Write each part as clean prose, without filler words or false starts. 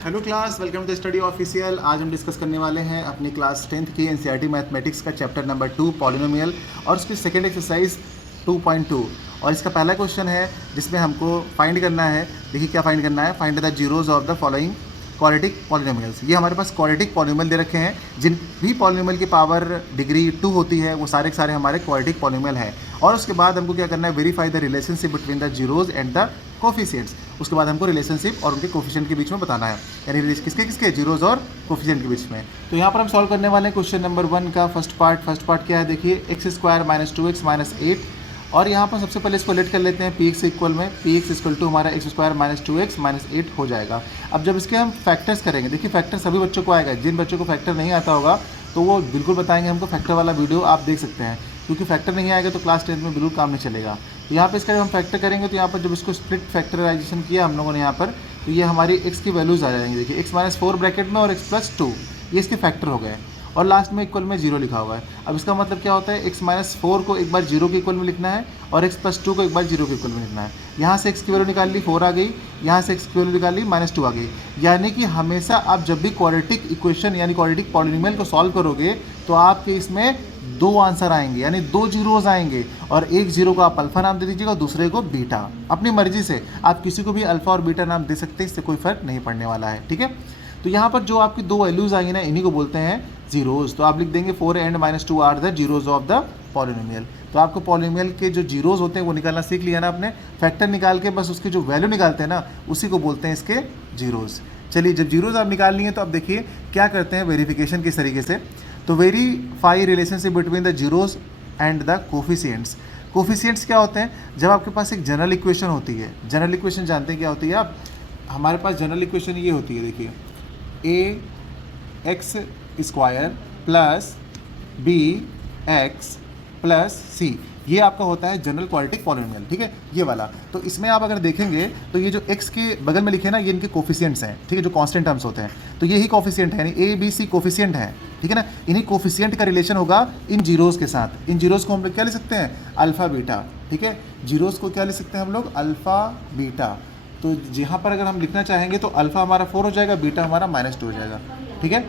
Hello class, welcome to study official. आज हम discuss करने वाले हैं अपनी क्लास 10th की एनसीईआरटी मैथमेटिक्स का चैप्टर नंबर 2 पॉलिनोमियल और उसकी सेकेंड एक्सरसाइज 2.2। और इसका पहला क्वेश्चन है जिसमें हमको फाइंड करना है। देखिए क्या फाइंड करना है, find the zeros of the following quadratic polynomials. ये हमारे पास क्वाड्रेटिक पॉलिनोमियल दे रखे हैं। जिन भी पॉलिनोमियल की पावर डिग्री 2 होती है वो सारे के सारे हमारे क्वाड्रेटिक पॉलिनोमियल हैं। और उसके बाद हमको क्या करना है, verify the relationship between the zeros and the coefficients. उसके बाद हमको रिलेशनशिप और उनके कोफिशिएंट के बीच में बताना है, यानी किसके किसके, जीरोज और कोफिशिएंट के बीच में। तो यहाँ पर हम सॉल्व करने वाले हैं क्वेश्चन नंबर 1 का फर्स्ट पार्ट क्या है, देखिए x² - 2x - 8। और यहाँ पर सबसे पहले इसको लेट कर लेते हैं px इक्वल में, px इक्वल टू हमारा x² - 2x - 8 हो जाएगा। अब जब इसके हम फैक्टर्स करेंगे, देखिए फैक्टर सभी बच्चों को आएगा। जिन बच्चों को फैक्टर नहीं आता होगा तो वो बिल्कुल बताएंगे हमको, फैक्टर वाला वीडियो आप देख सकते हैं, क्योंकि फैक्टर नहीं आएगा तो क्लास 10 में बिल्कुल काम नहीं चलेगा। तो यहाँ पे इसका जब हम फैक्टर करेंगे तो यहाँ पर जब इसको स्प्लिट फैक्टराइजेशन किया हम लोगों ने यहाँ पर, तो ये हमारी x की वैल्यूज़ आ जाएंगी। देखिए x - 4 ब्रैकेट में और x + 2 ये इसके फैक्टर हो गए और लास्ट में इक्वल में 0 लिखा हुआ है। अब इसका मतलब क्या होता है, x - 4 को एक बार 0 के इक्वल में लिखना है और x + 2 को एक बार 0 के इक्वल में लिखना है। यहाँ से x की वैल्यू निकाल ली 4 आ गई, यहाँ से x की वैल्यू निकाल ली -2 आ गई। यानी कि हमेशा आप जब भी क्वाड्रेटिक इक्वेशन यानी क्वाड्रेटिक पॉलिनोमियल को सॉल्व करोगे तो आपके इसमें 2 आंसर आएंगे, यानी 2 जीरोज आएंगे। और एक जीरो को आप अल्फा नाम दे दीजिएगा और दूसरे को बीटा। अपनी मर्जी से आप किसी को भी अल्फा और बीटा नाम दे सकते हैं, इससे कोई फर्क नहीं पड़ने वाला है, ठीक है। तो यहाँ पर जो आपकी 2 वैल्यूज़ आएंगी ना, इन्हीं को बोलते हैं जीरोज। तो आप लिख देंगे 4 and -2 are the zeros of the polynomial. तो आपको पॉलिनोमियल के जो जीरोज होते हैं वो निकालना सीख लिया ना आपने। फैक्टर निकाल के बस उसकी जो वैल्यू निकालते हैं ना, उसी को बोलते हैं इसके जीरोज। चलिए, जब जीरोज आप निकाल लिए तो अब देखिए क्या करते हैं वेरिफिकेशन किस तरीके से। तो verify relationship between the zeros and the coefficients. Coefficients क्या होते हैं, जब आपके पास एक जनरल इक्वेशन होती है। जनरल इक्वेशन जानते हैं क्या होती है आप, हमारे पास जनरल इक्वेशन ये होती है, देखिए ax² + bx + c, ये आपका होता है जनरल क्वाड्रेटिक पॉलिनोमियल, ठीक है, ये वाला। तो इसमें आप अगर देखेंगे तो ये जो x के बगल में लिखे ना, ये इनके कोफिशिएंट्स हैं, ठीक है, जो कांस्टेंट टर्म्स होते हैं। तो यही कोफिशिएंट है, यानी a b c कोफिशिएंट है, ठीक है ना। इन्हीं कोफिशिएंट का रिलेशन होगा इन जीरोज़ के साथ। इन जीरोज़ को हम लोग क्या लिख सकते हैं, अल्फ़ा बीटा, ठीक है। जीरोज़ को क्या लिख सकते हैं हम लोग, अल्फ़ा बीटा। तो यहाँ पर अगर हम लिखना चाहेंगे तो अल्फ़ा हमारा 4 हो जाएगा, बीटा हमारा -2 हो जाएगा, ठीक है।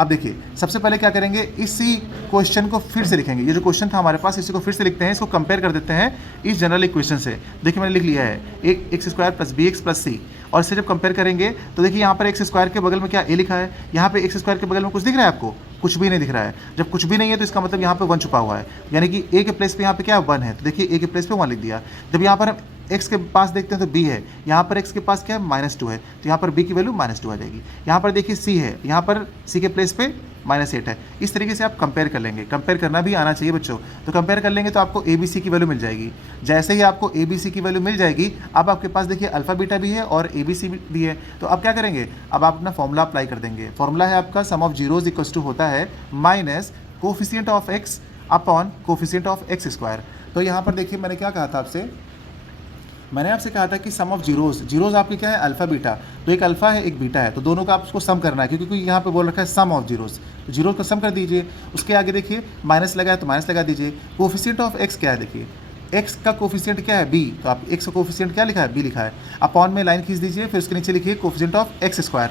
अब देखिए सबसे पहले क्या करेंगे, इसी क्वेश्चन को फिर से लिखेंगे। ये जो क्वेश्चन था हमारे पास, इसी को फिर से लिखते हैं, इसको कंपेयर कर देते हैं इस जनरल इक्वेशन से। देखिए मैंने लिख लिया है एक x² + bx + c, और इससे जब कंपेयर करेंगे तो देखिए यहाँ पर x² के बगल में क्या a लिखा है, यहाँ पे x² के बगल में कुछ दिख रहा है आपको, कुछ भी नहीं दिख रहा है। जब कुछ भी नहीं है तो इसका मतलब यहाँ पे 1 छुपा हुआ है, यानी कि a के प्लेस पे यहाँ पे क्या 1 है। तो देखिए a के प्लेस पे 1 लिख दिया। जब यहाँ पर हम x के पास देखते हैं तो b है, यहाँ पर x के पास क्या है -2 है, तो यहाँ पर b की वैल्यू -2 आ जाएगी। यहाँ पर देखिए c है, यहाँ पर c के प्लेस पे -8 है। इस तरीके से आप कंपेयर कर लेंगे, कंपेयर करना भी आना चाहिए बच्चों। तो कंपेयर कर लेंगे तो आपको a b c की वैल्यू मिल जाएगी। जैसे ही आपको a b c की वैल्यू मिल जाएगी, अब आपके पास देखिए अल्फा बीटा भी है और a b c भी है। तो अब क्या करेंगे, अब आप अपना फॉर्मूला अप्लाई कर देंगे। फॉर्मूला है आपका सम ऑफ जीरोज इक्वल्स टू होता है minus coefficient of x upon coefficient of x²। तो यहाँ पर देखिए मैंने क्या कहा था आपसे, मैंने आपसे कहा था कि सम ऑफ जीरोज आपकी क्या है, अल्फा बीटा। तो एक अल्फा है एक बीटा है, तो दोनों का आपको सम करना है, क्योंकि यहाँ पे बोल रखा है सम ऑफ जीरोज। तो जीरोज का सम कर दीजिए। उसके आगे देखिए माइनस लगा है तो माइनस लगा दीजिए। कोफिशिएंट ऑफ x क्या है, देखिए x का कोफिशिएंट क्या है, b। तो आप x का कोफिशिएंट क्या लिखा है, b लिखा है। अपॉन में लाइन खींच दीजिए, फिर उसके नीचे लिखिए कोफिशिएंट ऑफ x²।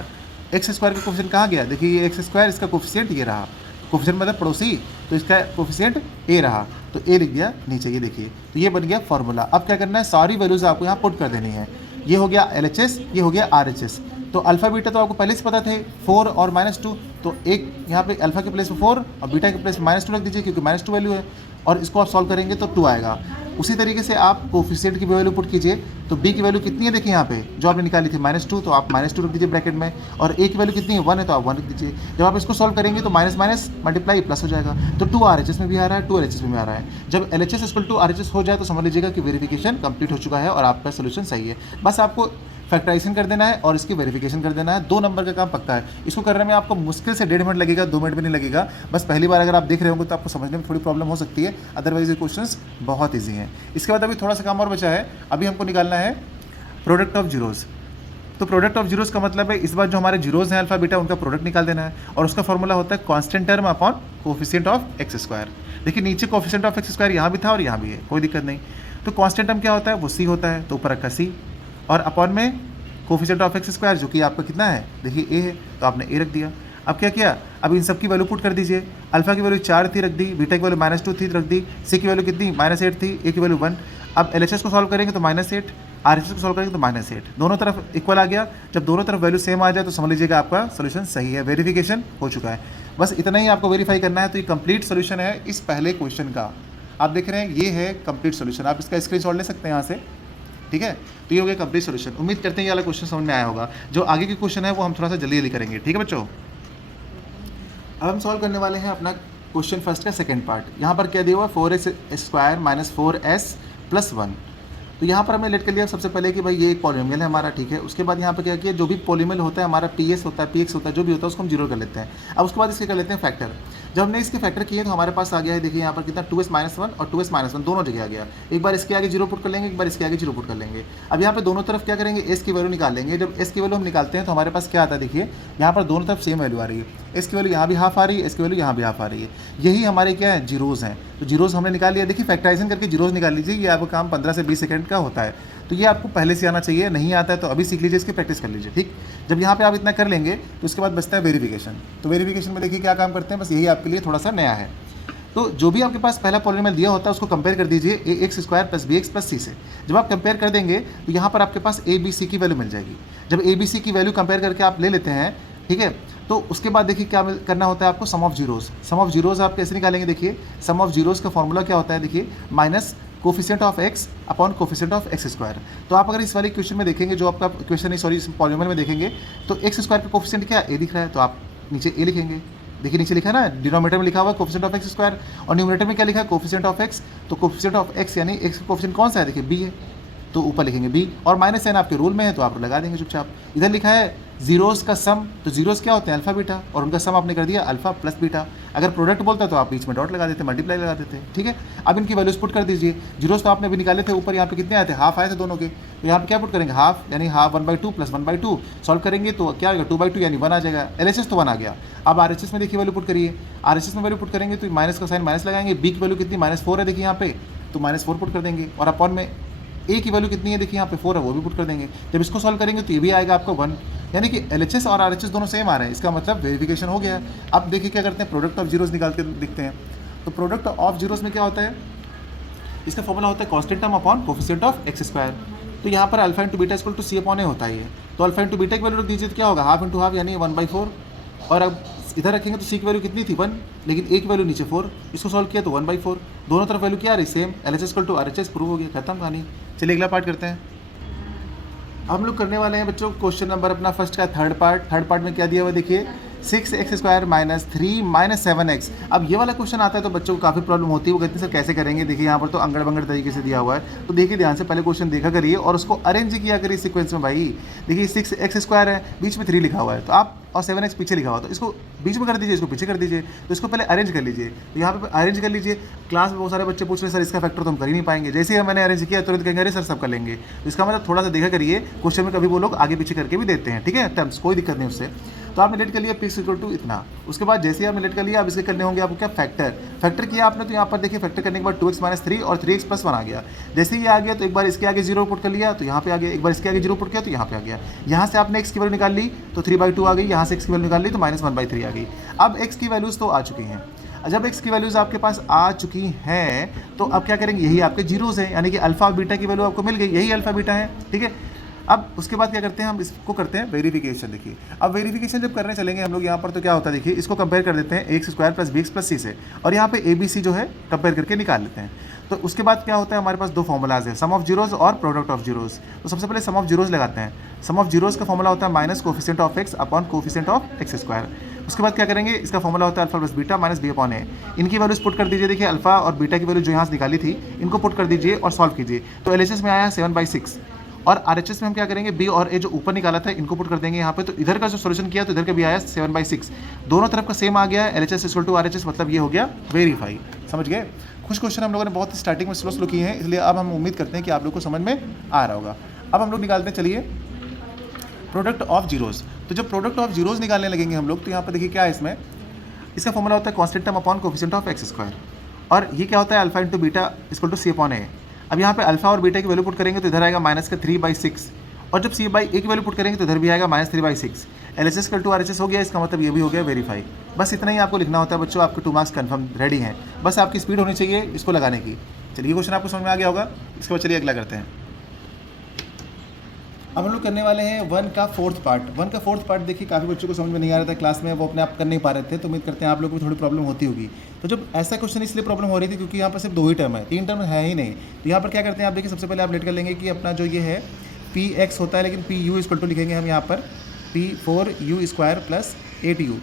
x² का कोफिशिएंट कहाँ गया, देखिए ये x², इसका कोफिशिएंट ये रहा। कोफिशिएंट मतलब पड़ोसी, तो इसका कोफिशिएंट a रहा, तो a लिख दिया नीचे, ये देखिए। तो ये बन गया फॉर्मूला। अब क्या करना है, सारी वैल्यूज आपको यहाँ पुट कर देनी है। ये हो गया LHS, ये हो गया RHS। तो अल्फा बीटा तो आपको पहले से पता थे 4 और -2, तो एक यहाँ पे अल्फा के प्लेस में 4 और बीटा के प्लेस में -2 रख दीजिए, क्योंकि -2 वैल्यू है। और इसको आप सॉल्व करेंगे तो 2 आएगा। उसी तरीके से आप कोफिशिएंट की वैल्यू पुट कीजिए। तो b की वैल्यू कितनी है, देखिए यहाँ पे जो आपने निकाली थी -2, तो आप -2 रख दीजिए ब्रैकेट में। और a की वैल्यू कितनी है, 1 है, तो आप 1 रख दीजिए। जब आप इसको सॉल्व करेंगे तो माइनस माइनस मल्टीप्लाई प्लस हो जाएगा। तो 2 RHS में भी आ रहा है, 2 LHS में भी आ रहा है। जब LHS = RHS हो जाए तो समझ लीजिएगा कि वेरिफिकेशन कंप्लीट हो चुका है और आपका सोल्यूशन सही है। बस आपको फैक्टराइजेशन कर देना है और इसकी वेरिफिकेशन कर देना है। 2 नंबर का काम पक्का है। इसको करने में आपको मुश्किल से 1.5 मिनट लगेगा, 2 मिनट भी नहीं लगेगा। बस पहली बार अगर आप देख रहे होंगे तो आपको समझने में थोड़ी प्रॉब्लम हो सकती है, अदरवाइज ये क्वेश्चंस बहुत ईजी हैं। इसके बाद अभी थोड़ा सा काम और बचा है। अभी हमको निकालना है प्रोडक्ट ऑफ जीरोज़। तो प्रोडक्ट ऑफ जीरोज़ का मतलब है इस बार जो हमारे जीरोज़ हैं अल्फा बीटा, उनका प्रोडक्ट निकाल देना है। और उसका फॉर्मूला होता है constant term upon coefficient of x²। देखिए नीचे कोफिशिएंट ऑफ x² यहाँ भी था और यहाँ भी है, कोई दिक्कत नहीं। तो कांस्टेंट टर्म क्या होता है, वो c होता है, तो ऊपर रखा c, और अपॉन में कोफिशिएंट ऑफ एक्स स्क्वायर जो कि आपका कितना है, देखिए ए है, तो आपने ए रख दिया। अब क्या किया, अब इन सब की वैल्यू पुट कर दीजिए। अल्फा की वैल्यू 4 थी, रख दी। बीटा की वैल्यू -2 थी, रख दी। सी की वैल्यू कितनी, -8 थी। ए की वैल्यू 1। अब LHS को सॉल्व करेंगे तो -8, RHS को सॉल्व करेंगे तो -8, दोनों तरफ इक्वल आ गया। जब दोनों तरफ वैल्यू सेम आ जाए तो समझ लीजिएगा आपका सोल्यूशन सही है, वेरिफिकेशन हो चुका है। बस इतना ही आपको वेरीफाई करना है। तो ये कंप्लीट सोल्यूशन है इस पहले क्वेश्चन का। आप देख रहे हैं ये है कंप्लीट सोल्यूशन, आप इसका स्क्रीनशॉट ले सकते हैं यहाँ से, ठीक है। तो ये हो गया कंप्लीट सोल्यूशन। उम्मीद करते हैं ये वाला क्वेश्चन समझ में आया होगा। जो आगे के क्वेश्चन है वो हम थोड़ा सा जल्दी जल्दी करेंगे, ठीक है बच्चों। अब हम सॉल्व करने वाले हैं अपना क्वेश्चन फर्स्ट का सेकंड पार्ट। यहाँ पर क्या दिया हुआ, 4x² - 4s + 1। तो यहाँ पर हमने लेट कर लिया सबसे पहले कि भाई ये एक पॉलिनोमियल है हमारा, ठीक है। उसके बाद यहाँ पर क्या किया, जो भी पॉलिनोमियल होता है हमारा PS होता है, PX होता है, जो भी होता है उसको हम जीरो कर लेते हैं। अब उसके बाद इसके कर लेते हैं फैक्टर। जब हमने इसके फैक्टर किए तो हमारे पास आ गया है, देखिए यहाँ पर कितना 2s - 1 और 2s - 1 दोनों जगह आ गया। एक बार इसके आगे जीरो पुट कर लेंगे, एक बार इसके आगे जीरो पुट कर लेंगे। अब यहाँ पे दोनों तरफ क्या करेंगे, s की वैल्यू निकाल लेंगे। जब s की वैल्यू हम निकालते हैं तो हमारे पास क्या आता है, देखिए यहाँ पर दोनों तरफ सेम वैल्यू आ रही है। s की वैल्यू यहाँ भी हाफ आ रही है, s की वैल्यू यहाँ भी हाफ आ रही है। यही हमारे क्या है, जीरोज़ हैं। तो जीरोज़ हमने निकाल लिया। देखिए फैक्टराइजेशन करके जीरोज़ निकाल लीजिए, ये आपका काम 15 से 20 सेकंड का होता है। तो ये आपको पहले से आना चाहिए, नहीं आता है तो अभी सीख लीजिए, इसकी प्रैक्टिस कर लीजिए, ठीक। जब यहाँ पे आप इतना कर लेंगे तो उसके बाद बचता है वेरिफिकेशन। तो वेरिफिकेशन में देखिए क्या काम करते हैं, बस यही आपके लिए थोड़ा सा नया है। तो जो भी आपके पास पहला पॉलिनोमियल दिया होता है उसको कंपेयर कर दीजिए ax² + bx + c से। जब आप कंपेयर कर देंगे तो यहाँ पर आपके पास a b c की वैल्यू मिल जाएगी। जब a b c की वैल्यू कंपेयर करके आप ले लेते हैं, ठीक है, तो उसके बाद देखिए क्या करना होता है आपको, sum of zeros. Sum of zeros आप कैसे निकालेंगे, देखिए सम ऑफ जीरोज़ का फॉर्मूला क्या होता है, देखिए minus coefficient of x upon coefficient of x²। तो आप अगर इस वाले क्वेश्चन में देखेंगे, जो आपका क्वेश्चन है, सॉरी इस पॉलिनोमियल में देखेंगे तो x² का कोफिशिएंट क्या a दिख रहा है, तो आप नीचे a लिखेंगे। देखिए नीचे लिखा है ना, डिनोमिनेटर में लिखा हुआ कोफिशिएंट ऑफ x² और न्यूमरेटर में क्या लिखा है, कोफिशिएंट ऑफ x। तो कोफिशिएंट ऑफ x यानी x का कोफिशिएंट कौन सा है, देखिए b है, तो ऊपर लिखेंगे b। और माइनस साइन आपके रूल में है तो आप लगा देंगे चुपचाप। इधर लिखा है जीरोज़ का सम, तो जीरोज़ क्या होते हैं, अल्फा बीटा, और उनका सम आपने कर दिया अल्फा प्लस बीटा। अगर प्रोडक्ट बोलता तो आप बीच में डॉट लगा देते, मल्टीप्लाई लगा देते, ठीक है। अब इनकी वैल्यूज पुट कर दीजिए। जीरोज़ तो आपने अभी निकाले थे, ऊपर यहाँ पे कितने आए थे, हाफ आए थे दोनों के। तो यहाँ पे क्या पुट करेंगे, हाफ, यानी हाफ 1/2 + 1/2 सॉल्व करेंगे तो क्या आएगा, 2/2 यानी 1 आ जाएगा। LHS तो 1 आ गया। अब RHS में देखिए वैल्यू पुट करिए। RHS में वैल्यू पुट करेंगे तो माइनस का साइन माइनस लगाएंगे। b की वैल्यू कितनी, -4 है, देखिए यहाँ पे, तो -4 पुट कर देंगे। और अपॉन में a की वैल्यू कितनी है, देखिए यहाँ पे 4 है, वो भी पुट कर देंगे। जब इसको सॉल्व करेंगे तो ये भी आएगा आपको 1, यानी कि LHS और RHS दोनों सेम आ रहे हैं। इसका मतलब वेरिफिकेशन हो गया। अब देखिए क्या करते हैं, प्रोडक्ट ऑफ जीरोज़ निकाल के दिखते हैं। तो प्रोडक्ट ऑफ जीरोज़ में क्या होता है, इसका फॉर्मूला होता है constant term upon coefficient of x²। तो यहाँ पर अल्फा इंटू बीटा = c/a होता है ये। तो अल्फा इंटू बीटा की वैल्यू रख दीजिए तो क्या होगा, हाफ इंटू हाफ यानी 1/4। और अब इधर रखेंगे तो c की वैल्यू कितनी थी, 1, लेकिन a की वैल्यू नीचे 4। इसको सॉल्व किया तो 1/4। दोनों तरफ वैल्यू क्या आ रही, सेम। LHS = RHS प्रूव हो गया, खत्म कहानी। चलिए अगला पार्ट करते हैं। हम लोग करने वाले हैं बच्चों क्वेश्चन नंबर अपना फर्स्ट का थर्ड पार्ट। थर्ड पार्ट में क्या दिया हुआ देखिए, 6x² - 3 - 7x। अब ये वाला क्वेश्चन आता है तो बच्चों को काफ़ी प्रॉब्लम होती है, वो कहते हैं सर कैसे करेंगे। देखिए यहाँ पर तो अंगड़ बंगड़ तरीके से दिया हुआ है, तो देखिए ध्यान से पहले क्वेश्चन देखा करिए और उसको अरेंज किया करिए सीक्वेंस में। भाई देखिए 6x² है, बीच में 3 लिखा हुआ है, तो आप और 7x पीछे लिखा हुआ, तो इसको बीच में कर दीजिए, इसको पीछे कर दीजिए। तो इसको पहले अरेंज कर लीजिए। तो यहाँ पे अरेंज कर लीजिए। क्लास में बहुत सारे बच्चे पूछ रहे सर इसका फैक्टर तो हम कर ही नहीं पाएंगे। जैसे ही मैंने अरेंज किया तुरंत कहेंगे अरे सर सब कर लेंगे। तो इसका मतलब थोड़ा सा देखा करिए, क्वेश्चन में कभी वो लोग आगे पीछे करके भी देते हैं, ठीक है, टर्म्स, कोई दिक्कत नहीं उससे। तो आपने लेट कर लिया p = इतना। उसके बाद जैसे ही आपने लेट कर लिया, अब इसके करने होंगे आपको क्या, फैक्टर किया आपने। तो यहाँ पर देखिए फैक्टर करने के बाद 2x - 3 और 3x + 1 आ गया। जैसे ही ये आ गया तो एक बार इसके आगे 0 पुट कर लिया तो यहाँ पे आ गया, एक बार इसके आगे 0 पुट किया तो यहाँ पे आ गया। यहाँ से आपने x की वैल्यू निकाल ली तो 3/2 आ गई, यहाँ से x की वैल्यू निकाल ली तो -1/3 आ गई। अब x की वैल्यूज़ तो आ चुकी हैं। जब x की वैल्यूज़ आपके पास आ चुकी हैं तो अब क्या करेंगे, यही आपके जीरोज़ हैं, यानी कि अल्फा और बीटा की वैल्यू आपको मिल गई, यही अल्फा बीटा है, ठीक है। अब उसके बाद क्या करते हैं, हम इसको करते हैं वेरिफिकेशन। देखिए अब वेरिफिकेशन जब करने चलेंगे हम लोग यहाँ पर तो क्या होता है, देखिए इसको कंपेयर कर देते हैं x² + bx + c से, और यहाँ पे ABC जो है कंपेयर करके निकाल लेते हैं। तो उसके बाद क्या होता है, हमारे पास दो फॉर्मूलाज हैं, सम ऑफ जीरोज़ और प्रोडक्ट ऑफ जीरोज़। तो सबसे पहले सम ऑफ जीरोज़ लगाते हैं। सम ऑफ जीरोज़ का फॉर्मूला होता है minus coefficient of x upon coefficient of x²। उसके बाद क्या करेंगे, इसका फॉर्मूला होता है अल्फा + बीटा - b/a। इनकी वैल्यूज पुट कर दीजिए। देखिए अल्फा और बीटा की वैल्यू जो यहाँ से निकाली थी इनको पुट कर दीजिए और सॉल्व कीजिए। तो LHS में आया 7/6 और RHS में हम क्या करेंगे, b और a जो ऊपर निकाला था इनको पुट कर देंगे यहाँ पे। तो इधर का जो सोल्यूशन किया तो इधर का भी आया 7/6, दोनों तरफ का सेम आ गया। LHS = RHS, मतलब ये हो गया वेरीफाई। समझ गए। कुछ क्वेश्चन हम लोगों ने बहुत स्टार्टिंग में स्लो किए हैं, इसलिए अब हम उम्मीद करते हैं कि आप लोग को समझ में आ रहा होगा। अब हम लोग निकालते हैं, चलिए, प्रोडक्ट ऑफ जीरोज़। तो जब प्रोडक्ट ऑफ जीरोज़ निकालने लगेंगे हम लोग तो यहाँ पर देखिए क्या है, इसमें इसका फॉर्मूला होता है constant term upon coefficient of x²। और ये क्या होता है, अल्फा इंटू बीटा = c/a। अब यहाँ पे अल्फा और बीटा की वैल्यू पुट करेंगे तो इधर आएगा -3/6 और जब सी बाई ए की वैल्यू पुट करेंगे तो इधर भी आएगा -3/6। LHS इक्वल टू RHS हो गया, इसका मतलब ये भी हो गया वेरीफाई। बस इतना ही आपको लिखना होता है बच्चों, आपके 2 मार्क्स कन्फर्म रेडी हैं। बस आपकी स्पीड होनी चाहिए इसको लगाने की। चलिए क्वेश्चन आपको समझ में आ गया होगा, इसके बाद चलिए अगला करते हैं। अब हम लोग करने वाले हैं 1 का 4th पार्ट। 1 का 4th पार्ट देखिए काफ़ी बच्चों को समझ में नहीं आ रहा था क्लास में, वो अपने आप कर नहीं पा रहे थे, तो उम्मीद करते हैं आप लोगों को थोड़ी प्रॉब्लम होती होगी। तो जब ऐसा क्वेश्चन इसलिए प्रॉब्लम हो रही थी क्योंकि यहाँ पर सिर्फ 2 ही टर्म है, 3 टर्म है ही नहीं। तो यहाँ पर क्या करते हैं आप देखिए, सबसे पहले आप लेट कर लेंगे कि अपना जो ये है Px होता है, लेकिन Pu इक्वल टू लिखेंगे हम यहाँ पर P4u² प्लस 8u,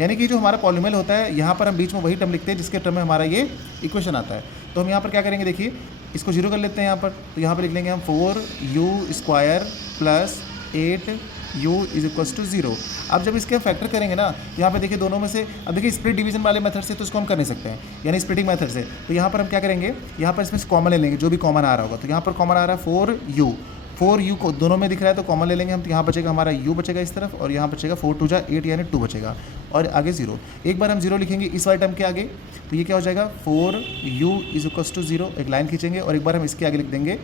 यानी कि जो हमारा पॉलिनोमियल होता है यहाँ पर हम बीच में वही टर्म लिखते हैं जिसके टर्म में हमारा ये इक्वेशन आता है। तो हम यहाँ पर क्या करेंगे देखिए, इसको जीरो कर लेते हैं यहाँ पर, तो यहाँ पर लिख लेंगे हम 4u² प्लस 8u = 0। अब जब इसके फैक्टर करेंगे ना, यहाँ पे देखिए दोनों में से, अब देखिए स्प्लिट डिवीजन वाले मेथड से तो इसको हम कर नहीं सकते हैं, यानी स्प्लिटिंग मेथड से। तो यहाँ पर हम क्या करेंगे, यहाँ पर इसमें कॉमन ले लेंगे जो भी कॉमन आ रहा होगा। तो यहाँ पर कॉमन आ रहा है 4u को दोनों में दिख रहा है तो कॉमन ले लेंगे हम। तो यहाँ बचेगा हमारा u बचेगा इस तरफ, और यहाँ बचेगा 4 2 8 यानी 2 बचेगा, और आगे 0। एक बार हम 0 लिखेंगे इस वाले टर्म के आगे, तो ये क्या हो जाएगा 4u = 0, एक लाइन खींचेंगे, और एक बार हम इसके आगे लिख देंगे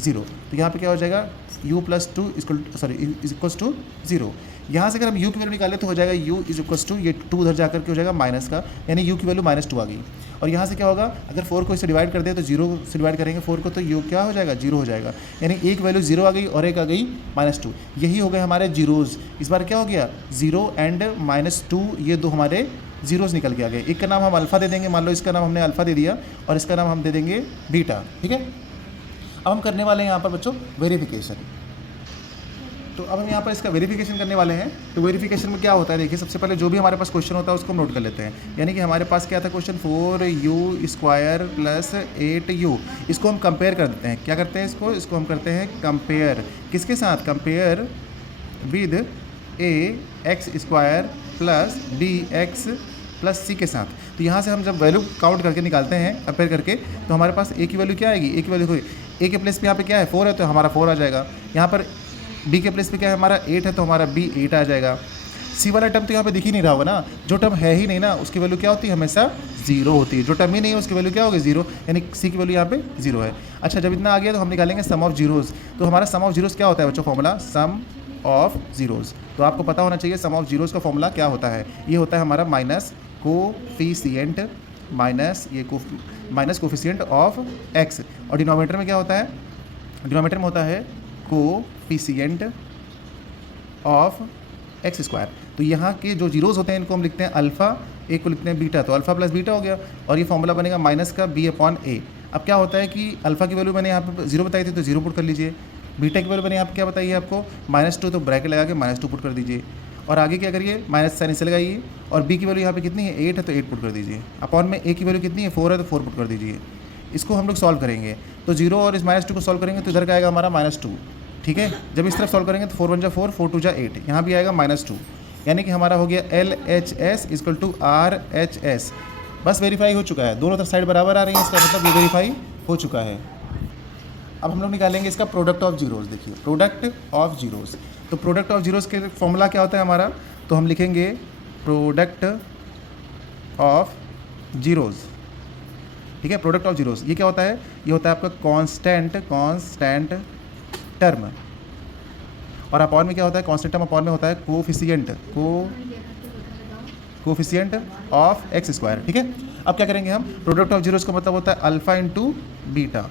0। तो यहाँ पे क्या हो जाएगा u + 2 = 0। यहाँ से अगर हम u की वैल्यू निकालें तो हो जाएगा u = ये 2 उधर जाकर के हो जाएगा माइनस का, यानी u की वैल्यू -2 आ गई। और यहाँ से क्या होगा, अगर 4 को इससे डिवाइड कर दे तो 0 से डिवाइड करेंगे 4 को, तो u क्या हो जाएगा 0 हो जाएगा, यानी एक वैल्यू 0 आ गई और एक आ गई -2। यही हो गए हमारे जीरोज़। इस बार क्या हो गया 0 एंड -2, ये दो हमारे जीरोज़ निकल के आ गए। एक का नाम हम अल्फ़ा दे देंगे, मान लो इसका नाम हमने अल्फ़ा दे दिया, और इसका नाम हम दे देंगे बीटा, ठीक है। अब हम करने वाले हैं यहाँ पर बच्चों वेरिफिकेशन। तो अब हम यहाँ पर इसका वेरिफिकेशन करने वाले हैं। तो वेरिफिकेशन में क्या होता है देखिए, सबसे पहले जो भी हमारे पास क्वेश्चन होता है उसको हम नोट कर लेते हैं। यानी कि हमारे पास क्या था क्वेश्चन 4u² प्लस 8u, इसको हम कंपेयर कर देते हैं। क्या करते हैं इसको हम करते हैं कंपेयर, किसके साथ, compare with ax² plus bx plus c के साथ। तो यहाँ से हम जब वैल्यू काउंट करके निकालते हैं कंपेयर करके, तो हमारे पास a की वैल्यू क्या आएगी, a की वैल्यू a के प्लेस पे यहाँ पे क्या है 4 है तो हमारा 4 आ जाएगा। यहाँ पर b के प्लेस पे क्या है हमारा 8 है तो हमारा b 8 आ जाएगा। c वाला टर्म तो यहाँ पे दिख ही नहीं रहा होगा ना, जो टर्म है ही नहीं ना उसकी वैल्यू क्या होती है, हमेशा 0 होती है। जो टर्म ही नहीं है उसकी वैल्यू क्या होगी 0, यानी c की वैल्यू यहाँ पे 0 है। अच्छा, जब इतना आ गया तो हम निकालेंगे सम ऑफ जीरोज़। तो हमारा सम ऑफ जीरोज़ क्या होता है बच्चों, फॉर्मूला सम ऑफ जीरोज़। तो आपको पता होना चाहिए सम ऑफ जीरोज़ का फॉर्मूला क्या होता है। ये होता है हमारा minus coefficient minus coefficient of x, और डिनोमिनेटर में क्या होता है, डिनोमिनेटर में होता है कोफिशिएंट ऑफ x²। तो यहाँ के जो जीरोज़ होते हैं इनको हम लिखते हैं अल्फ़ा, एक को लिखते हैं बीटा, तो अल्फ़ा प्लस बीटा हो गया, और ये फॉर्मूला बनेगा माइनस का b/a। अब क्या होता है कि अल्फ़ा की वैल्यू मैंने यहाँ पे 0 बताई थी तो 0 पुट कर लीजिए, बीटा की वैल्यू मैंने यहाँ पे क्या बताई है आपको -2, तो ब्रैकेट लगा के -2 पुट कर दीजिए, और आगे क्या करिए माइनस साइन इसे लगाइए, और b की वैल्यू यहाँ पे कितनी है 8 है तो 8 पुट कर दीजिए, अपॉन में a की वैल्यू कितनी है 4 है तो 4 पुट कर दीजिए। इसको हम लोग सॉल्व करेंगे, तो 0 और इस -2 को सॉल्व करेंगे तो इधर का आएगा हमारा -2, ठीक है। जब इस तरफ सॉल्व करेंगे तो 4 1 जा 4, 4 2 जा 8, यहाँ भी आएगा -2, यानी कि हमारा हो गया LHS = RHS। बस वेरीफाई हो चुका है, दोनों तरफ साइड बराबर आ रही है, इसका मतलब ये वेरीफाई हो चुका है। अब हम लोग निकालेंगे इसका प्रोडक्ट ऑफ जीरोज़। देखिए प्रोडक्ट ऑफ जीरोज़, तो प्रोडक्ट ऑफ जीरोज़ के फॉर्मूला क्या होता है हमारा, तो हम लिखेंगे प्रोडक्ट ऑफ जीरोज़, ठीक है। प्रोडक्ट ऑफ जीरोज़ ये क्या होता है, ये होता है आपका कांस्टेंट टर्म, और अपॉन में क्या होता है, कांस्टेंट टर्म अपॉन में होता है कोफिशिएंट ऑफ x², ठीक है। अब क्या करेंगे हम, प्रोडक्ट ऑफ जीरोज़ का मतलब होता है अल्फ़ा इंटू बीटा,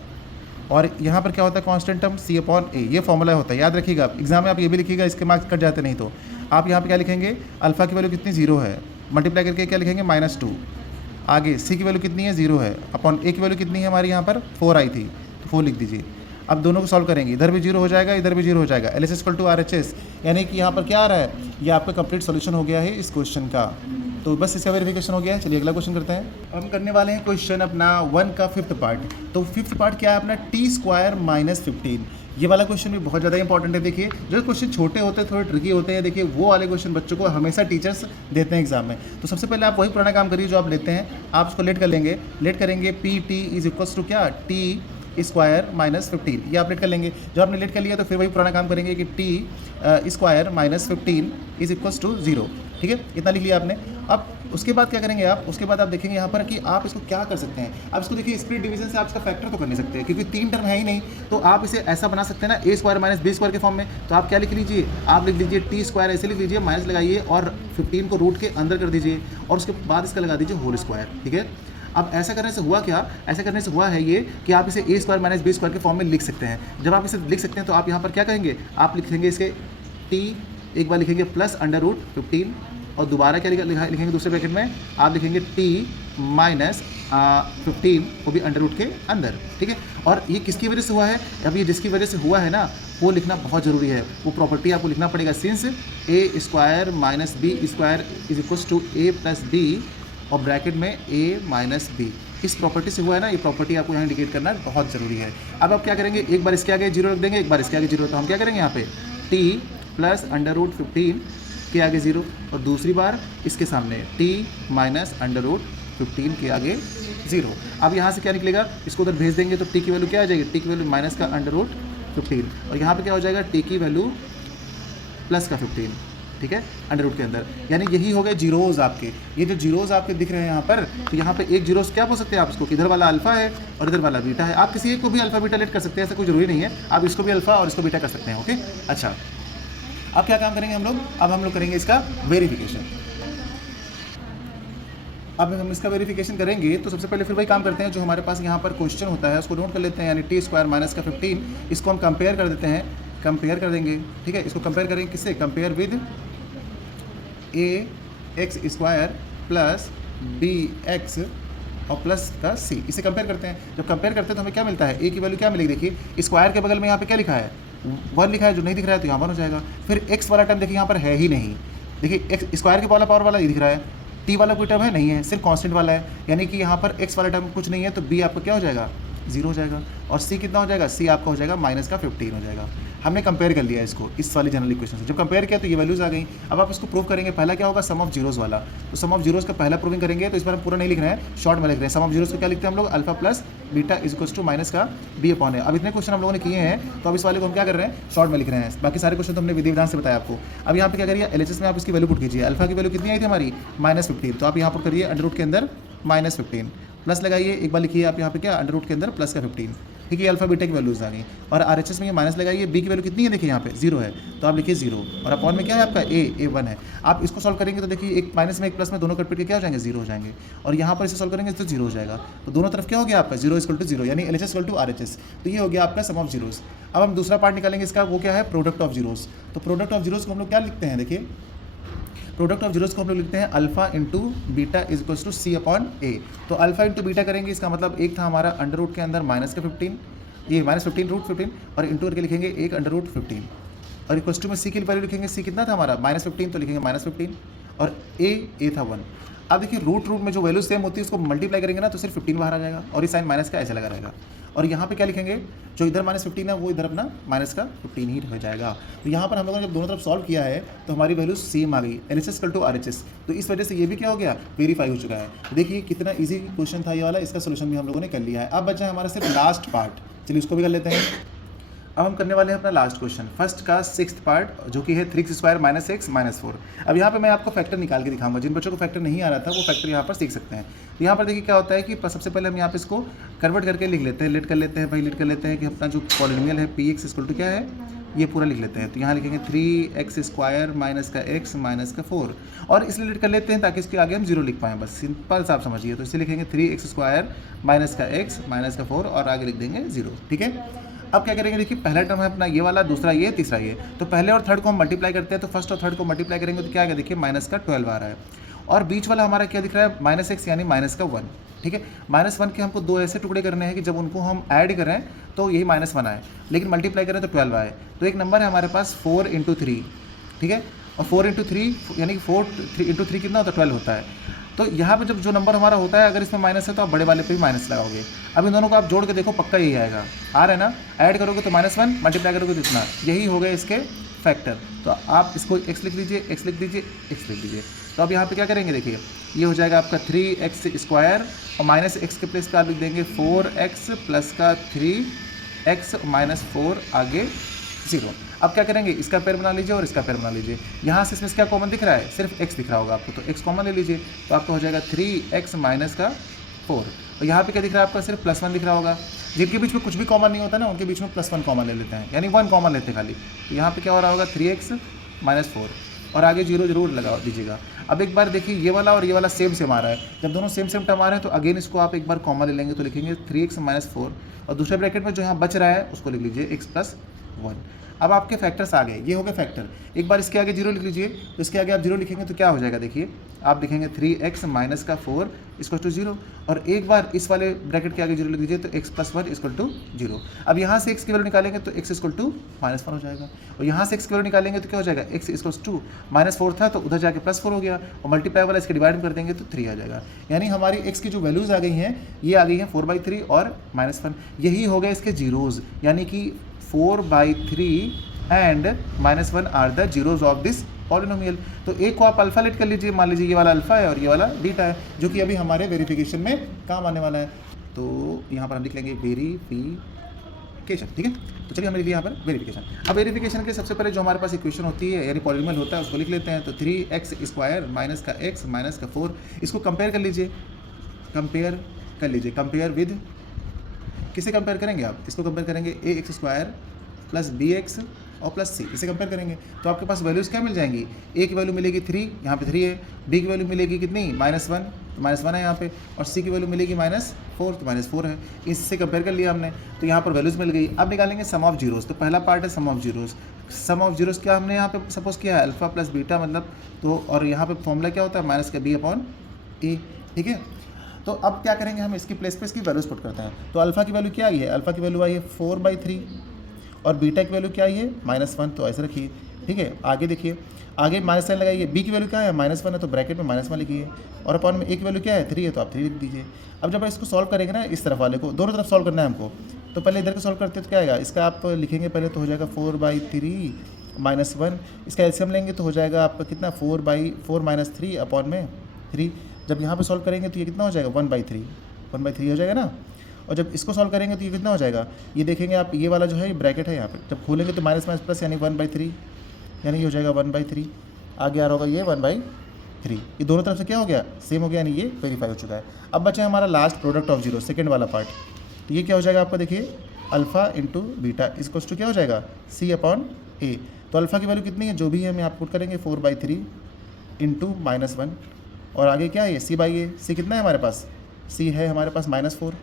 और यहाँ पर क्या होता है कांस्टेंट टर्म c/a, ये फॉर्मूला होता है, याद रखिएगा। एग्जाम में आप ये भी लिखिएगा, इसके मार्क्स कट जाते नहीं तो। आप यहाँ पे क्या लिखेंगे, अल्फ़ा की वैल्यू कितनी 0 है, मल्टीप्लाई करके क्या लिखेंगे -2, आगे c की वैल्यू कितनी है 0 है, अपॉन a की वैल्यू कितनी है हमारी यहाँ पर 4 आई थी तो 4 लिख दीजिए। अब दोनों को सॉल्व करेंगे, इधर भी 0 हो जाएगा इधर भी 0 हो जाएगा, LHS = RHS, यानी कि यहाँ पर क्या आ रहा है, ये आपका कंप्लीट सॉल्यूशन हो गया है इस क्वेश्चन का। तो बस इसका वेरिफिकेशन हो गया है। चलिए अगला क्वेश्चन करते हैं। हम करने वाले हैं क्वेश्चन अपना 1 का 5th पार्ट। तो 5th पार्ट क्या है अपना, t² - 15। ये वाला क्वेश्चन भी बहुत ज़्यादा इंपॉर्टेंट है। देखिए जो क्वेश्चन छोटे होते हैं थोड़े ट्रिकी होते हैं, देखिए वो वाले क्वेश्चन बच्चों को हमेशा टीचर्स देते हैं एग्जाम में। तो सबसे पहले आप वही पुराना काम करिए जो आप लेते हैं, आप उसको लेट कर लेंगे, लेट करेंगे PT = क्या, t² - 15, ये आप लेट कर लेंगे। जब आपने लेट कर लिया तो फिर वही पुराना काम करेंगे कि t² - 15 = 0। ठीक है, इतना लिख लिया आपने। अब उसके बाद क्या करेंगे आप, उसके बाद आप देखेंगे यहाँ पर कि आप इसको क्या कर सकते हैं। आप इसको देखिए स्प्लिट डिवीजन से आप इसका फैक्टर तो कर नहीं सकते क्योंकि 3 टर्म है ही नहीं, तो आप इसे ऐसा बना सकते हैं ना a square minus b square के फॉर्म में। तो आप क्या लिख लीजिए, आप लिख लीजिए t स्क्वायर ऐसे लिख लीजिए, माइनस लगाइए और 15 को रूट के अंदर कर दीजिए और उसके बाद इसका लगा दीजिए होल स्क्वायर। ठीक है, अब ऐसा करने से हुआ क्या, ऐसा करने से हुआ है ये कि आप इसे a square minus b square के फॉर्म में लिख सकते हैं। जब आप इसे लिख सकते हैं तो आप यहाँ पर क्या करेंगे, आप लिखेंगे इसके t, एक बार लिखेंगे प्लस अंडर रूट 15 और दोबारा क्या लिखेंगे दूसरे ब्रैकेट में, आप लिखेंगे t माइनस 15 को भी अंडर रूट के अंदर। ठीक है, और ये किसकी वजह से हुआ है, अब ये जिसकी वजह से हुआ है ना वो लिखना बहुत ज़रूरी है, वो प्रॉपर्टी आपको लिखना पड़ेगा। Since a square minus b square is equals to a plus b और ब्रैकेट में a माइनस b, इस प्रॉपर्टी से हुआ है ना, ये प्रॉपर्टी आपको यहाँ इंडिकेट करना बहुत ज़रूरी है। अब आप क्या करेंगे, एक बार इसके आगे जीरो रख देंगे, एक बार इसके आगे जीरो, तो हम क्या करेंगे यहाँ पे t प्लस अंडर रूट 15 के आगे जीरो और दूसरी बार इसके सामने t माइनस अंडर रूट 15 के आगे जीरो। अब यहाँ से क्या निकलेगा, इसको उधर भेज देंगे तो t की वैल्यू क्या आ जाएगी, t की वैल्यू माइनस का अंडर रूट 15 और यहाँ पे क्या हो जाएगा t की वैल्यू प्लस का 15। ठीक है, अंडर रूट के अंदर, यानी यही हो गए जीरोज आपके। ये जो जीरोज आपके दिख रहे हैं यहाँ पर, तो यहाँ पे एक जीरोज क्या बोल सकते हैं आप इसको, इधर वाला अल्फा है और इधर वाला बीटा है। आप किसी एक को भी अल्फा बीटा लेट कर सकते हैं, ऐसा कोई जरूरी नहीं है, आप इसको भी अल्फा और इसको बीटा कर सकते हैं। ओके, अच्छा अब क्या काम करेंगे हम लोग, अब हम लोग करेंगे इसका वेरिफिकेशन। अब हम इसका वेरिफिकेशन करेंगे तो सबसे पहले फिर वही काम करते हैं जो हमारे पास यहाँ पर क्वेश्चन होता है उसको नोट कर लेते हैं, यानी t स्क्वायर माइनस का 15, इसको हम कंपेयर कर देते हैं, कंपेयर कर देंगे। ठीक है, इसको कंपेयर करेंगे किससे, compare with a x square plus b x और प्लस का c, इसे कंपेयर करते हैं। जब कंपेयर करते हैं तो हमें क्या मिलता है, a की वैल्यू क्या मिलेगी, देखिए स्क्वायर के बगल में यहाँ पे क्या लिखा है, 1 लिखा है, जो नहीं दिख रहा है तो यहाँ 1 हो जाएगा। फिर x वाला टर्म देखिए यहाँ पर है ही नहीं, देखिए एक्स स्क्वायर के पावर वाला ये दिख रहा है, t वाला कोई टर्म है नहीं है, सिर्फ कांस्टेंट वाला है, यानी कि यहाँ पर x वाला टर्म कुछ नहीं है, तो b आपका क्या हो जाएगा, 0 हो जाएगा और c कितना हो जाएगा, c आपका हो जाएगा माइनस का 15 हो जाएगा। हमने कंपेयर कर लिया इसको इस वाली जनरल इक्वेशन से, जब कंपेयर किया तो ये वैल्यूज आ गई। अब आप इसको प्रूव करेंगे, पहला क्या होगा, सम ऑफ जीरोस वाला, तो सम ऑफ जीरोस का पहला प्रूविंग करेंगे, तो इस बार हम पूरा नहीं लिख रहे हैं, शॉर्ट में लिख रहे हैं। सम ऑफ जीरोस को क्या लिखते हैं हम लोग, alpha plus beta is equals to minus का b अपॉन है। अब इतने क्वेश्चन हम लोगों ने किए हैं, तो अब इस वाले को हम क्या कर रहे हैं, शॉर्ट में लिख रहे हैं, बाकी सारे क्वेश्चन तो हमने विधि विधान से बताया आपको। अब यहाँ पे क्या करिए, LHS में आप इसकी वैल्यू पुट कीजिए, अल्फा की वैल्यू कितनी आई थी हमारी, -15, तो आप यहाँ पर करिए अंडर रूट के अंदर -15 प्लस लगाइए, एक बार लिखिए आप यहाँ पे क्या, अंडर रूट के अंदर प्लस का 15। ठीक है, अल्फा बीटा की वैल्यूज आ गई और RHS में ये माइनस लगाइए, b की वैल्यू कितनी है, देखिए यहाँ पे 0 है, तो आप लिखिए 0 और अपॉन में क्या है आपका a1 है। आप इसको सॉल्व करेंगे तो देखिए एक माइनस में एक प्लस में दोनों कट के क्या हो जाएंगे, 0 हो जाएंगे और यहाँ पर इसे सॉल्व करेंगे तो 0 हो जाएगा, तो दोनों तरफ क्या हो गया आपका 0 = 0, यानी LHS = RHS, तो ये हो गया आपका सम ऑफ जीरोस। अब हम दूसरा पार्ट निकालेंगे इसका, वो क्या है, प्रोडक्ट ऑफ जीरोस। तो प्रोडक्ट ऑफ जीरोस को हम लोग क्या लिखते हैं, देखिए प्रोडक्ट ऑफ जीरोस को हम लोग लिखते हैं alpha into beta is equals to c upon a। तो अल्फा इंटू बीटा करेंगे, इसका मतलब एक था हमारा अंडर रूट के अंदर माइनस का 15, ये -15 रूट 15 और इंटू करके लिखेंगे एक अंडर रूट 15 और इक्वल्स टू में c की वैल्यू लिखेंगे, c कितना था हमारा -15, तो लिखेंगे -15 और a था 1। अब देखिए रूट में जो वैल्यू सेम होती है उसको मल्टीप्लाई करेंगे ना तो सिर्फ 15 बाहर आ जाएगा और इस साइन माइनस का ऐसे लगा रहेगा और यहाँ पे क्या लिखेंगे, जो इधर -15 है वो इधर अपना माइनस का 15 ही हो जाएगा। तो यहाँ पर हम लोगों ने जब दोनों तरफ सॉल्व किया है तो हमारी वैल्यू सेम आ गई, LHS = RHS, तो इस वजह से ये भी क्या हो गया, वेरीफाई हो चुका है। तो देखिए कितना ईजी क्वेश्चन था ये वाला, इसका सोल्यूशन भी हम लोगों ने कर लिया है। अब बचा है हमारा सिर्फ लास्ट पार्ट, चलिए उसको भी कर लेते हैं। अब हम करने वाले हैं अपना लास्ट क्वेश्चन, फर्स्ट का 6th पार्ट, जो कि है 3x² - x - 4। अब यहाँ पे मैं आपको फैक्टर निकाल के दिखाऊंगा, जिन बच्चों को फैक्टर नहीं आ रहा था वो फैक्टर यहाँ पर सीख सकते हैं। तो यहाँ पर देखिए क्या होता है कि सबसे पहले हम यहाँ पे इसको कन्वर्ट करके लिख लेते हैं, लेट कर लेते हैं भाई, लेट कर लेते हैं कि अपना जो पॉलिनोमियल है px = क्या है, ये पूरा लिख लेते हैं। तो यहाँ लिखेंगे 3x² - x - 4 और इसलिए लेट कर लेते हैं ताकि इसके आगे हम 0 लिख पाएँ, बस सिंपल सा आप समझिए। तो इसे लिखेंगे 3x² - x - 4 और आगे लिख देंगे 0। ठीक है, अब क्या करेंगे, देखिए पहला टर्म है अपना ये वाला, दूसरा ये, तीसरा ये, तो पहले और थर्ड को हम मल्टीप्लाई करते हैं, तो फर्स्ट और थर्ड को मल्टीप्लाई करेंगे तो क्या आएगा, देखिए माइनस का 12 आ रहा है और बीच वाला हमारा क्या दिख रहा है, -x यानी माइनस का 1। ठीक है, -1 के हमको 2 ऐसे टुकड़े करने हैं कि जब उनको हम ऐड करें तो यही -1 आए, लेकिन मल्टीप्लाई करें तो 12 आए। तो एक नंबर है हमारे पास 4 × 3, ठीक है, और 4 × 3 यानी कि 4 × 3 कितना होता है, 12 होता है। तो यहाँ पे जब जो नंबर हमारा होता है अगर इसमें माइनस है तो आप बड़े वाले पे भी माइनस लगाओगे। अब इन दोनों को आप जोड़ के देखो, पक्का यही आएगा, आ रहा है ना, ऐड करोगे तो -1, मल्टीप्लाई करोगे तो इतना, यही हो गए इसके फैक्टर। तो आप इसको x लिख लीजिए, x लिख दीजिए, x लिख दीजिए। तो अब यहाँ पे क्या करेंगे, देखिए ये हो जाएगा आपका 3x² और -x के प्लेस पे आप लिख देंगे 4x प्लस का 3x - 4 आगे 0। अब क्या करेंगे, इसका पेयर बना लीजिए और इसका पेयर बना लीजिए। यहाँ से इसमें क्या कॉमन दिख रहा है, सिर्फ x दिख रहा होगा आपको, तो x कॉमन ले लीजिए, तो आपका हो जाएगा 3x माइनस का 4। और यहाँ पे क्या दिख रहा है आपका, सिर्फ +1 दिख रहा होगा। जिनके बीच में कुछ भी कॉमन नहीं होता ना, उनके बीच में +1 कॉमन ले लेते हैं, यानी 1 कॉमन लेते हैं खाली। तो यहाँ पे क्या हो रहा होगा, 3x माइनस 4, और आगे 0 जरूर लगा दीजिएगा। अब एक बार देखिए, ये वाला और ये वाला सेम आ रहा है। जब दोनों सेम टर्म आ रहे हैं तो अगेन इसको आप एक बार कॉमन ले लेंगे, तो लिखेंगे 3x माइनस 4, और दूसरे ब्रैकेट में जो यहाँ बच रहा है उसको लिख लीजिए x प्लस 1। अब आपके फैक्टर्स आ गए, ये हो गए फैक्टर। एक बार इसके आगे 0 लिख लीजिए, तो इसके आगे आप 0 लिखेंगे तो क्या हो जाएगा, देखिए आप लिखेंगे 3x माइनस का 4 इक्वल टू 0, और एक बार इस वाले ब्रैकेट के आगे 0 लिख दीजिए, तो x प्लस 1 इक्वल टू 0। अब यहाँ से x की वैल्यू निकालेंगे तो x इक्वल टू -1 हो जाएगा, और यहाँ से x की वैल्यू निकालेंगे तो क्या हो जाएगा, x इक्वल टू -4 था तो उधर जाके +4 हो गया, और मल्टीप्लाई वाला इसके डिवाइड कर देंगे तो 3 आ जाएगा। यानी हमारी x की जो वैल्यूज़ आ गई हैं, ये आ गई हैं 4/3 और -1। यही हो गए इसके जीरोज़, यानी कि 4/3 and -1 are the zeros of this polynomial. तो एक को आप अल्फा लेट कर लीजिए, मान लीजिए ये वाला अल्फा है और ये वाला बीटा है, जो कि अभी हमारे वेरिफिकेशन में काम आने वाला है। तो यहाँ पर हम लिख लेंगे वेरिफिकेशन, ठीक है। तो चलिए हम लिख लिया यहाँ पर वेरिफिकेशन। अब वेरिफिकेशन के सबसे पहले जो हमारे पास इक्वेशन होती है, यानी पॉलिनोमियल होता है, उसको लिख लेते हैं। तो 3x² माइनस का x माइनस का 4, इसको कंपेयर कर लीजिए, कंपेयर विद, किसे कंपेयर करेंगे आप, इसको कंपेयर करेंगे ax² प्लस bx और प्लस c, इसे कंपेयर करेंगे तो आपके पास वैल्यूज़ क्या मिल जाएंगी। a की वैल्यू मिलेगी 3, यहाँ पे 3 है, b की वैल्यू मिलेगी कितनी, -1, तो -1 है यहाँ पे, और c की वैल्यू मिलेगी -4, तो -4 है। इससे कंपेयर कर लिया हमने, तो यहाँ पर वैल्यूज़ मिल गई। अब निकालेंगे सम ऑफ जीरोज़। तो पहला पार्ट है सम ऑफ जीरोज़ क्या हमने यहाँ पे सपोज किया है, अल्फा प्लस बीटा मतलब, तो और यहाँ पे फॉर्मूला क्या होता है, -b/a, ठीक है। तो अब क्या करेंगे, हम इसकी प्लेस पे इसकी वैल्यूज पुट करते हैं। तो अल्फा की वैल्यू क्या आई है, अल्फा की वैल्यू आई है 4/3, और बीटा की वैल्यू क्या आई है -1, तो ऐसे रखिए, ठीक है। आगे देखिए, आगे माइनस साइन लगाइए, बी की वैल्यू क्या है, -1 है, तो ब्रैकेट में -1 लिखिए, और अपॉन में ए की वैल्यू क्या है, 3 है, तो आप 3 लिख दीजिए। अब जब इसको सॉल्व करेंगे ना, इस तरफ वाले को दोनों तरफ सॉल्व करना है हमको, तो पहले इधर को सॉल्व करते हैं तो क्या आएगा, इसका आप लिखेंगे पहले तो हो जाएगा 4/3 -1, इसका एलसीएम लेंगे तो हो जाएगा आपका कितना, 4 - 3 अपॉन में 3। जब यहाँ पे सॉल्व करेंगे तो ये कितना हो जाएगा, 1/3 हो जाएगा ना। और जब इसको सॉल्व करेंगे तो ये कितना हो जाएगा, ये देखेंगे आप, ये वाला जो है ये ब्रैकेट है यहाँ पे, जब खोलेंगे तो माइनस प्लस यानी 1/3, यानी ये हो जाएगा 1/3, आगे आ रहा होगा ये 1/3, ये दोनों तरफ से क्या हो गया, सेम हो गया, यानी ये वेरीफाई हो चुका है। अब बचा हमारा last product of zero, second वाला पार्ट। तो ये क्या हो जाएगा आपका, देखिए alpha into beta equals to क्या हो जाएगा, c/a। तो अल्फा की वैल्यू कितनी है, जो भी है हम यहाँ पुट करेंगे 4/3 इंटू -1, और आगे क्या है, c/a, c कितना है हमारे पास, c है हमारे पास -4,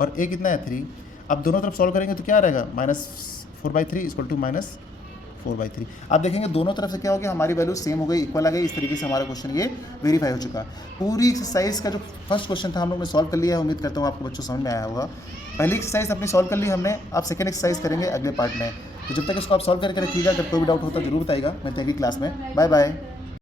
और a कितना है 3। अब दोनों तरफ सॉल्व करेंगे तो क्या रहेगा, -4/3 इक्वल टू -4/3। आप देखेंगे दोनों तरफ से क्या हो गया, हमारी वैल्यू सेम हो गई, इक्वल आ गई। इस तरीके से हमारा क्वेश्चन ये वेरीफाई हो चुका। पूरी एक्सरसाइज का जो फर्स्ट क्वेश्चन था हम लोग ने सॉल्व कर लिया है। उम्मीद करता हूँ आपको बच्चों समझ में आया होगा। पहली एक्सरसाइज अपनी सॉल्व कर ली हमने, अब सेकेंड एक्सरसाइज करेंगे अगले पार्ट में। तो जब तक इसको आप सॉल्व करके रखिएगा, अगर कोई भी डाउट होता है जरूर बताइएगा। मिलते हैं अगली क्लास में, बाय बाय।